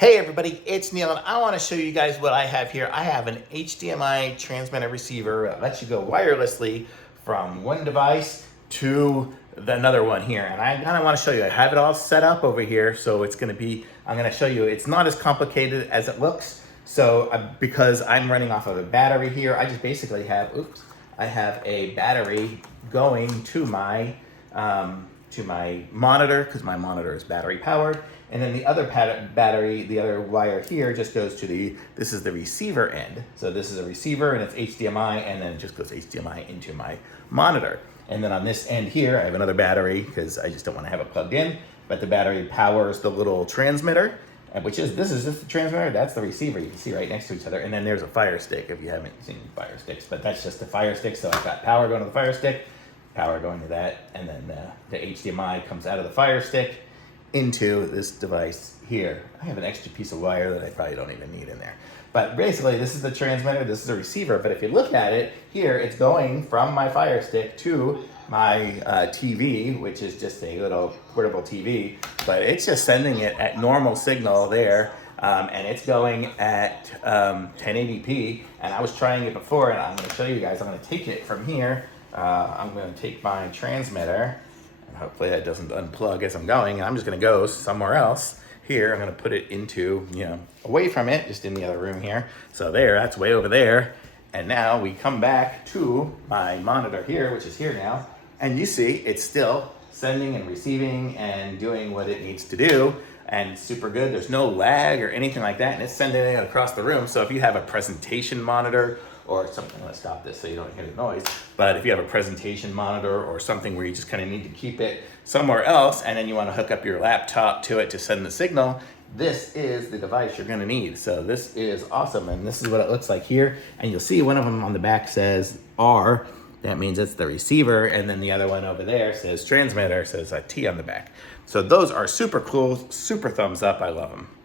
Hey everybody, it's Neil and I want to show you guys what I have here. I have an HDMI transmitter receiver that lets you go wirelessly from one device to another one here. And I kind of want to show you, I have it all set up over here. So it's going to be, I'm going to show you, it's not as complicated as it looks. So because I'm running off of a battery here, I just basically have, I have a battery going to my monitor, because my monitor is battery powered. And then the other battery, the other wire here just goes to this is the receiver end. So this is a receiver and it's HDMI, and then it just goes HDMI into my monitor. And then on this end here, I have another battery because I just don't want to have it plugged in, but the battery powers the little transmitter, this is just the transmitter, that's the receiver. You can see right next to each other. And then there's a Fire Stick if you haven't seen Fire Sticks, but that's just the Fire Stick. So I've got power going to the Fire Stick, power going to that, and then the HDMI comes out of the Fire Stick into this device here. I have an extra piece of wire that I probably don't even need in there. But basically, this is the transmitter, this is a receiver, but if you look at it, here it's going from my Fire Stick to my TV, which is just a little portable TV, but it's just sending it at normal signal there, and it's going at 1080p, and I was trying it before, and I'm going to show you guys. I'm going to take it from here. I'm going to take my transmitter, and hopefully that doesn't unplug as I'm going, and I'm just going to go somewhere else. Here, I'm going to put it into, away from it, just in the other room here. So there, that's way over there. And now we come back to my monitor here, which is here now, and you see it's still sending and receiving and doing what it needs to do, and super good. There's no lag or anything like that, and it's sending it across the room. So if you have a presentation monitor or something, let's stop this so you don't hear the noise, but if you have a presentation monitor or something where you just kind of need to keep it somewhere else, and then you want to hook up your laptop to it to send the signal, this is the device you're going to need. So this is awesome, and this is what it looks like here. And you'll see one of them on the back says R. That means it's the receiver, and then the other one over there says transmitter, says a T on the back. So those are super cool, super thumbs up. I love them.